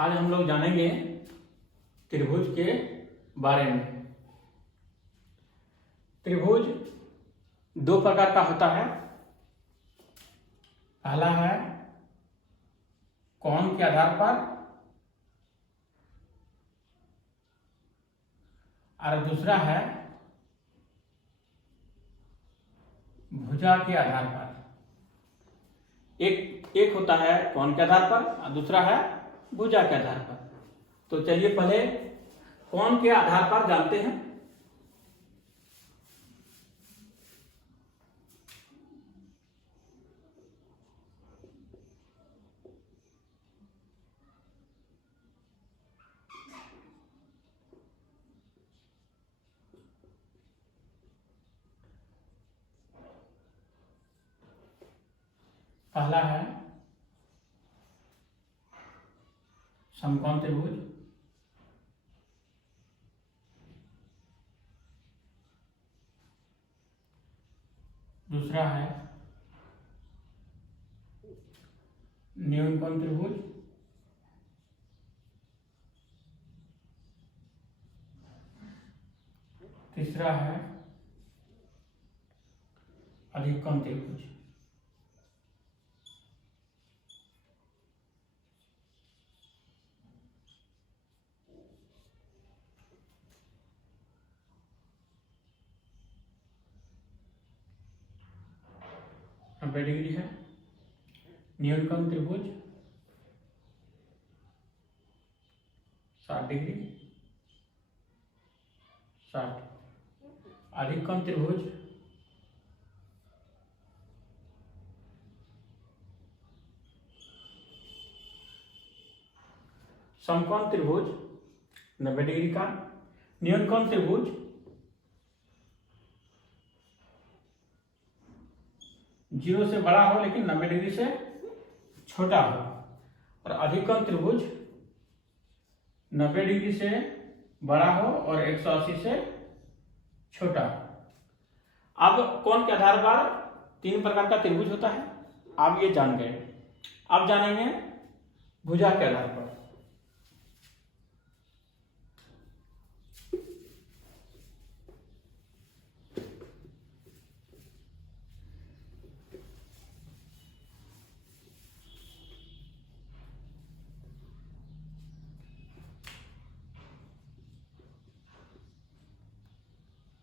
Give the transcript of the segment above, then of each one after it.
आज हम लोग जानेंगे त्रिभुज के बारे में। त्रिभुज दो प्रकार का होता है। पहला है कोण के आधार पर और दूसरा है भुजा के आधार पर। एक होता है कोण के आधार पर और दूसरा है भुजा के आधार पर। तो चलिए पहले कोण के आधार पर जानते हैं। पहला है समकोण त्रिभुज, दूसरा है न्यूनकोण त्रिभुज, तीसरा है अधिककोण त्रिभुज। नब्बे डिग्री है न्यूनकोण त्रिभुज, 60 डिग्री 60। अधिककोण त्रिभुज समकोण त्रिभुज 90 डिग्री का, न्यूनकोण त्रिभुज 0 से बड़ा हो लेकिन 90 डिग्री से छोटा हो, और अधिककोण त्रिभुज 90 डिग्री से बड़ा हो और 180 से छोटा हो। अब कोण के आधार पर 3 प्रकार का त्रिभुज होता है, आप ये जान गए। अब जानेंगे भुजा के आधार पर।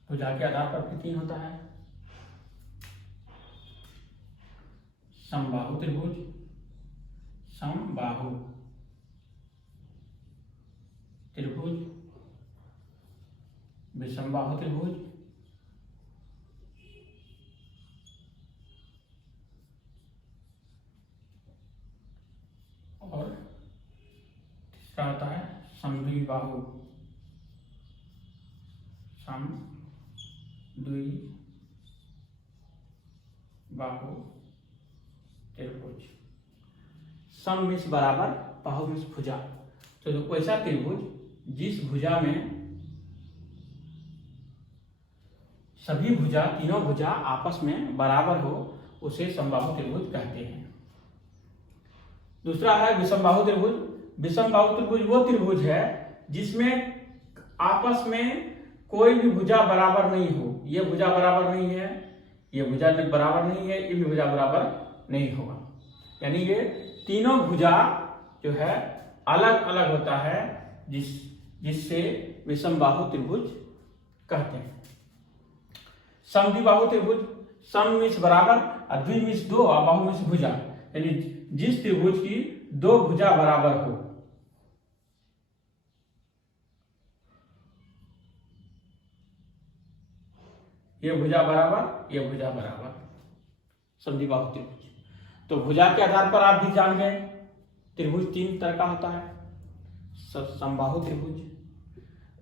भुजा के आधार पर भी 3 होता है। समबाहु त्रिभुज, समबाहु त्रिभुज, विषमबाहु त्रिभुज और तीसरा होता है समद्विबाहु, समद्विबाहु त्रिभुज। सम मीन्स बराबर, बाहु मीन्स भुजा। तो वैसा त्रिभुज जिस भुजा में सभी भुजा, तीनों भुजा आपस में बराबर हो, उसे समबाहु त्रिभुज कहते हैं। दूसरा है विषमबाहु त्रिभुज। विषमबाहु त्रिभुज वो त्रिभुज है जिसमें आपस में कोई भी भुजा बराबर नहीं हो। ये भुजा बराबर नहीं है, ये भुजा बराबर नहीं है, ये भी भुजा बराबर नहीं होगा। यानी ये तीनों भुजा जो है अलग अलग होता है, जिससे विषमबाहु त्रिभुज कहते हैं। समद्विबाहु त्रिभुज, सम मीन्स बराबर और द्वि मीन्स 2 और बाहु मीन्स भुजा। यानी जिस त्रिभुज की 2 भुजा बराबर हो। ये भुजा बराबर, ये भुजा बराबर, समद्विबाहु त्रिभुज। तो भुजा के आधार पर आप भी जान गए त्रिभुज 3 तरह का होता है। समबाहु त्रिभुज,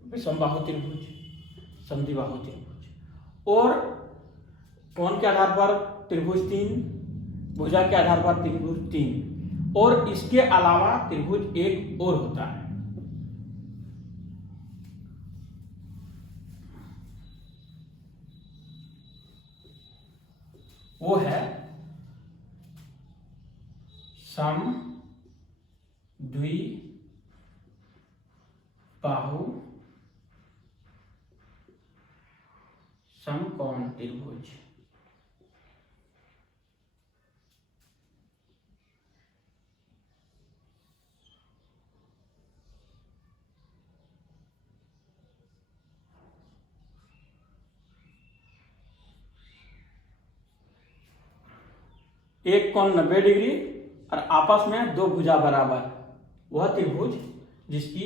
विषमबाहु त्रिभुज, समद्विबाहु त्रिभुज। और कोण के आधार पर त्रिभुज 3, भुजा के आधार पर त्रिभुज 3, और इसके अलावा त्रिभुज एक और होता है। वो है सम द्वि बाहु समकोण त्रिभुज। एक कोण 90 डिग्री और आपस में दो भुजा बराबर, वह त्रिभुज जिसकी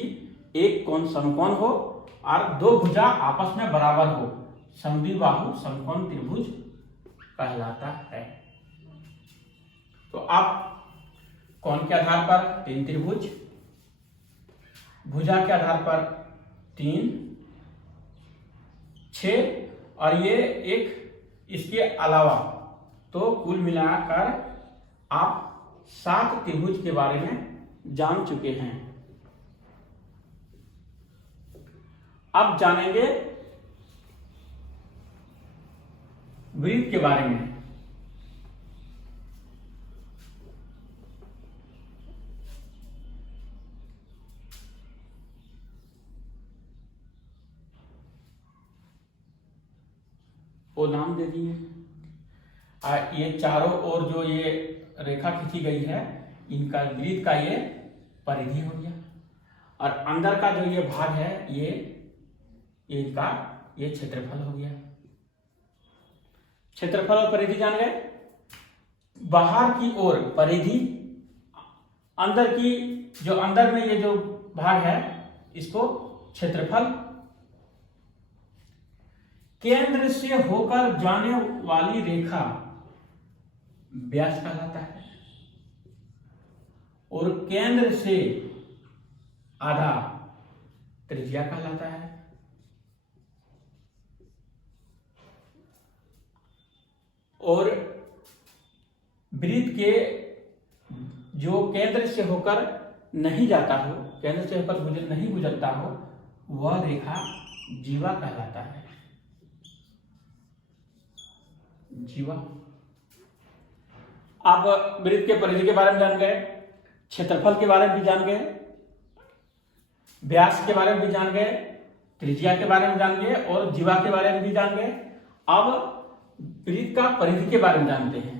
एक कोण समकोण हो और दो भुजा आपस में बराबर हो, समद्विबाहु समकोण त्रिभुज कहलाता है। तो आप कोण के आधार पर 3 त्रिभुज, भुजा के आधार पर 3, 6 और ये एक इसके अलावा, तो कुल मिलाकर आप 7 त्रिभुज के बारे में जान चुके हैं। अब जानेंगे वृत्त के बारे में। वो नाम दे दिए। ये चारों ओर जो ये रेखा खींची गई है, इनका वृत्त का ये परिधि हो गया, और अंदर का जो ये भाग है ये इनका ये क्षेत्रफल हो गया। क्षेत्रफल और परिधि जान गए। बाहर की ओर परिधि, अंदर की जो अंदर में ये जो भाग है इसको क्षेत्रफल। केंद्र से होकर जाने वाली रेखा व्यास कहलाता है, और केंद्र से आधा त्रिज्या कहलाता है। और वृत्त के जो केंद्र से होकर नहीं जाता हो, केंद्र से होकर नहीं गुजरता हो, वह रेखा जीवा कहलाता है। जीवा। आप वृत्त के परिधि के बारे में जान गए, क्षेत्रफल के बारे में भी जान गए, व्यास के बारे में भी जान गए, त्रिज्या के बारे में जान गए और जीवा के बारे में भी जान गए। अब वृत्त का परिधि के बारे में जानते हैं।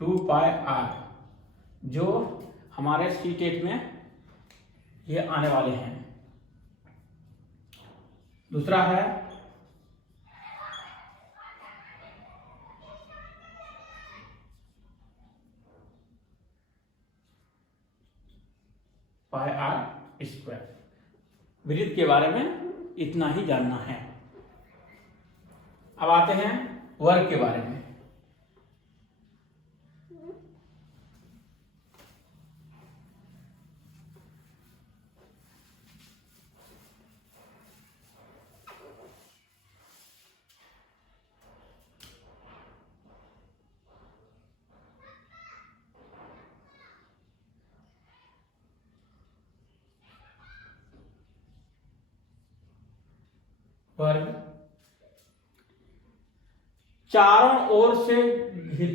टू पाई आर, जो हमारे सी टेट में ये आने वाले हैं। दूसरा है पाई आर स्क्वायर। वृत्त के बारे में इतना ही जानना है। अब आते हैं वर्ग के बारे में। वर्ग चारों ओर से,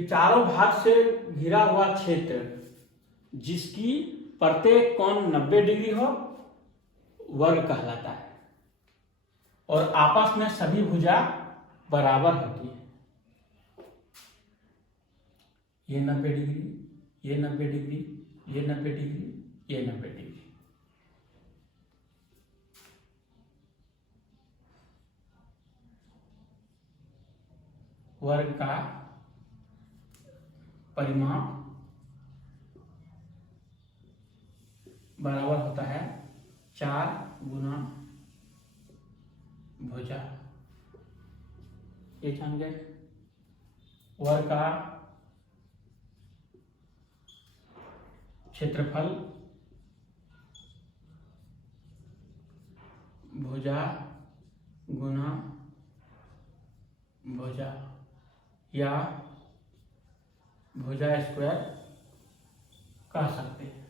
चारों भाग से घिरा हुआ क्षेत्र जिसकी प्रत्येक कोण 90 डिग्री हो, वर्ग कहलाता है। और आपस में सभी भुजा बराबर होती है। ये 90 डिग्री, ये 90 डिग्री, ये 90 डिग्री, ये 90 डिग्री। वर्ग का परिमाप बराबर होता है 4 गुना भुजा। ये जान गए। वर्ग का क्षेत्रफल भुजा गुना भुजा या भुजा स्क्वायर कह सकते हैं।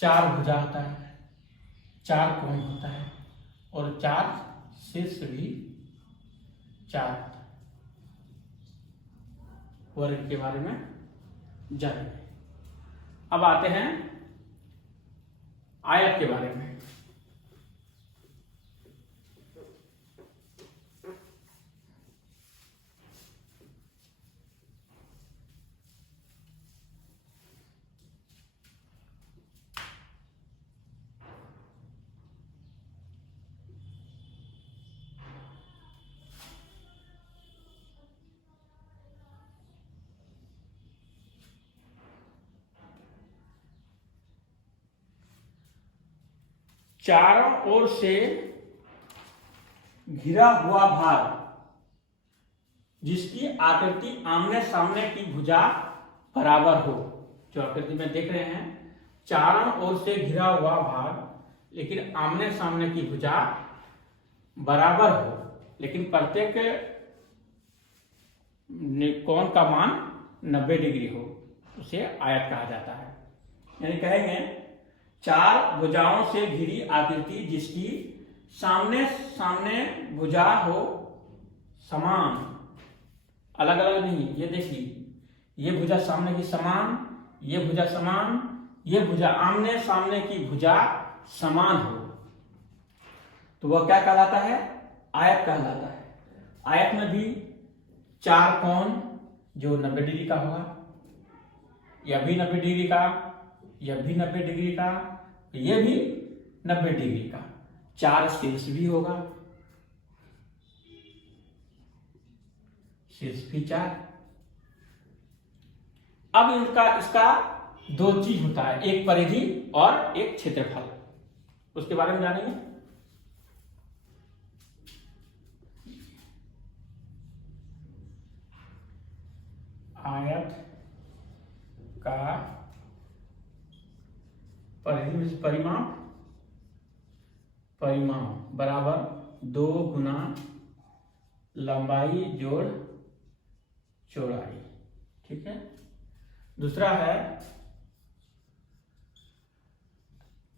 4 भुजा होता है, 4 कोण होता है और 4 शीर्ष भी 4 होता है। वर्ग के बारे में जानेंगे। अब आते हैं आयत के बारे में। चारों ओर से घिरा हुआ भाग जिसकी आकृति आमने सामने की भुजा बराबर हो। जो आकृति में देख रहे हैं, चारों ओर से घिरा हुआ भाग लेकिन आमने सामने की भुजा बराबर हो, लेकिन प्रत्येक कोण का मान 90 डिग्री हो, उसे आयत कहा जाता है। यानी कहेंगे 4 भुजाओं से घिरी आकृति जिसकी सामने सामने भुजा हो समान, अलग अलग नहीं। ये देखिए, ये भुजा सामने की समान, ये भुजा समान, ये भुजा आमने सामने की भुजा समान हो, तो वह क्या कहलाता है? आयत कहलाता है। आयत में भी 4 कोण जो 90 डिग्री का होगा, यह भी 90 डिग्री का, यह भी 90 डिग्री का, यह भी 90 डिग्री का, 4 शीर्ष भी होगा, शीर्ष भी 4। अब इसका 2 चीज होता है, एक परिधि और एक क्षेत्रफल, उसके बारे में जानेंगे। आयत का परिधि परिमाप बराबर 2 गुना लंबाई जोड़ चौड़ाई। ठीक है। दूसरा है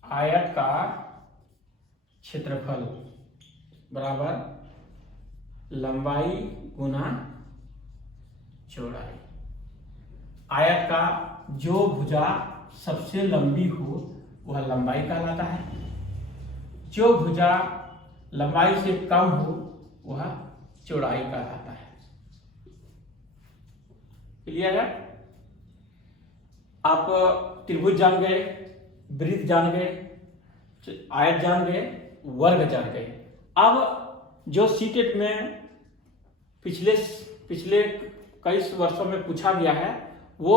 आयत का क्षेत्रफल बराबर लंबाई गुना चौड़ाई। आयत का जो भुजा सबसे लंबी हो वह लंबाई कहलाता है, जो भुजा लंबाई से कम हो वह चौड़ाई कहलाता है। क्लियर है? आप त्रिभुज जान गए, वृत्त जान गए, आयत जान गए, वर्ग जान गए। अब जो सीटेट में पिछले कई वर्षों में पूछा गया है, वो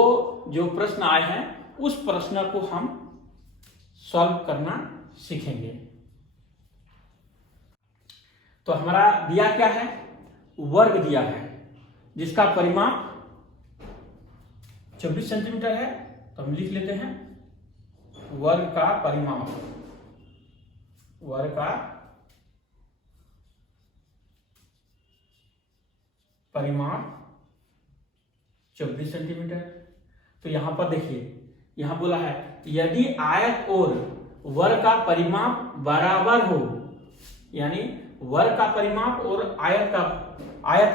जो प्रश्न आए हैं उस प्रश्न को हम सॉल्व करना सीखेंगे। तो हमारा दिया क्या है? वर्ग दिया है जिसका परिमाप 24 सेंटीमीटर है, तो हम लिख लेते हैं वर्ग का परिमाप, वर्ग का परिमाप 24 सेंटीमीटर। तो यहां पर देखिए, यहां बोला है यदि आयत और वर्ग का परिमाप बराबर हो, यानी वर्ग का परिमाप और आयत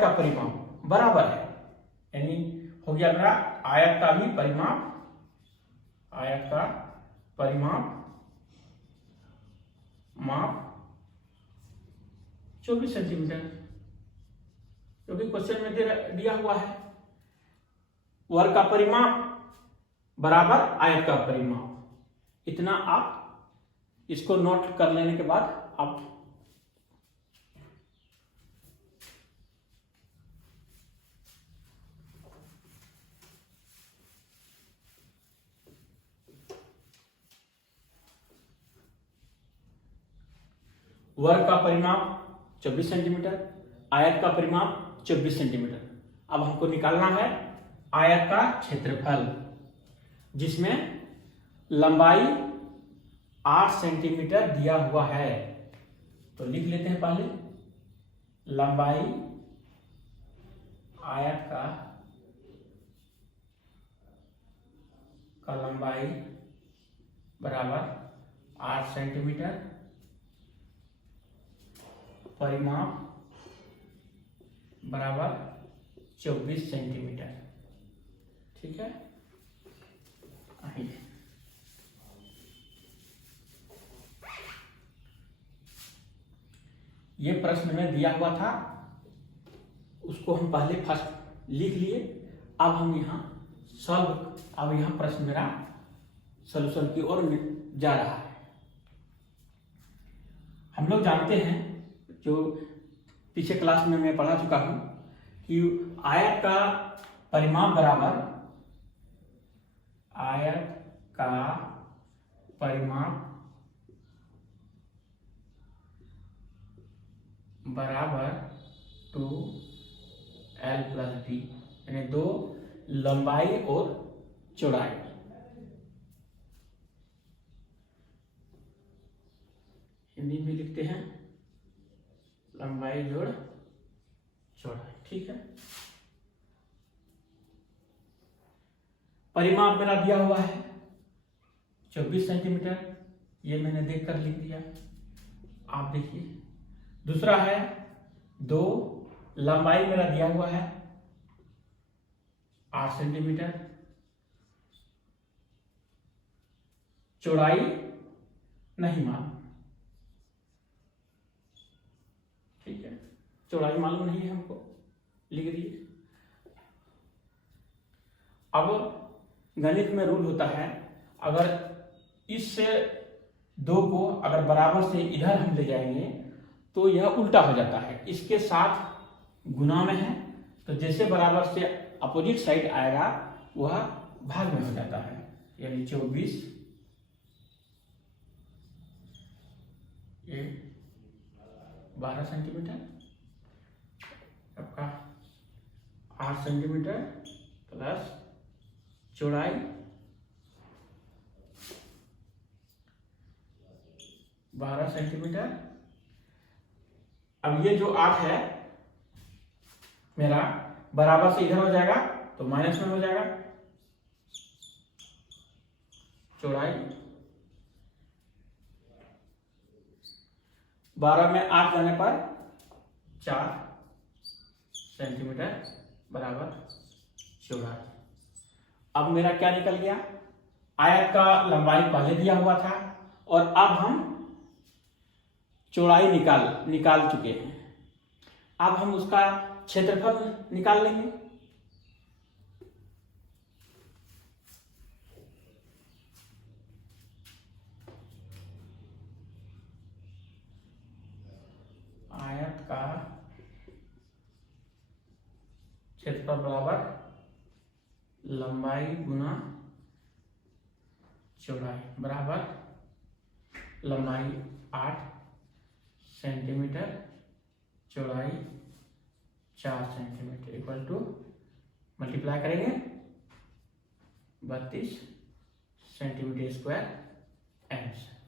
का परिमाप बराबर है, यानी हो गया मेरा आयत का भी परिमाप, आयत का परिमाप माप 24 सेंटीमीटर, क्योंकि क्वेश्चन में दिया हुआ है वर्ग का परिमाप बराबर आयत का परिमाप। इतना आप इसको नोट कर लेने के बाद आप वर्ग का परिमाप 24 सेंटीमीटर, आयत का परिमाप 24 सेंटीमीटर। अब हमको निकालना है आयत का क्षेत्रफल, जिसमें लंबाई 8 सेंटीमीटर दिया हुआ है। तो लिख लेते हैं पहले लंबाई आयत का लंबाई बराबर 8 सेंटीमीटर, परिमाप बराबर 24 सेंटीमीटर। ठीक है, आइए ये प्रश्न में दिया हुआ था, उसको हम पहले फर्स्ट लिख लिए। अब हम यहाँ अब यहाँ प्रश्न मेरा सॉल्यूशन की ओर जा रहा है। हम लोग जानते हैं, जो पीछे क्लास में मैं पढ़ा चुका हूं, कि आयत का परिमाप बराबर बराबर 2l + b, यानी 2 लंबाई और चौड़ाई। हिंदी में लिखते हैं लंबाई जोड़ चौड़ाई। ठीक है, परिमाप मेरा दिया हुआ है 24 सेंटीमीटर, ये मैंने देखकर लिख दिया। आप देखिए, दूसरा है 2 लंबाई मेरा दिया हुआ है 8 सेंटीमीटर, चौड़ाई नहीं मालूम। ठीक है, चौड़ाई मालूम नहीं है हमको, लिख दिए। अब गणित में रूल होता है, अगर इससे 2 को अगर बराबर से इधर हम ले जाएंगे तो यह उल्टा हो जाता है, इसके साथ गुना में है, तो जैसे बराबर से अपोजिट साइड आएगा वह भाग में हो जाता है। यानी 24 ये 12 सेंटीमीटर, आपका 8 सेंटीमीटर प्लस चौड़ाई 12 सेंटीमीटर। अब ये जो 8 है मेरा बराबर से इधर हो जाएगा तो माइनस में हो जाएगा, चौड़ाई 12 में 8 जाने पर 4 सेंटीमीटर बराबर चौड़ाई। अब मेरा क्या निकल गया, आयत का लंबाई पहले दिया हुआ था और अब हम चौड़ाई निकाल चुके हैं। अब हम उसका क्षेत्रफल निकाल लेंगे। आयत का क्षेत्रफल बराबर लंबाई गुना चौड़ाई, बराबर लंबाई 8 सेंटीमीटर, चौड़ाई 4 सेंटीमीटर, इक्वल टू मल्टीप्लाई करेंगे 32 सेंटीमीटर स्क्वायर आंसर।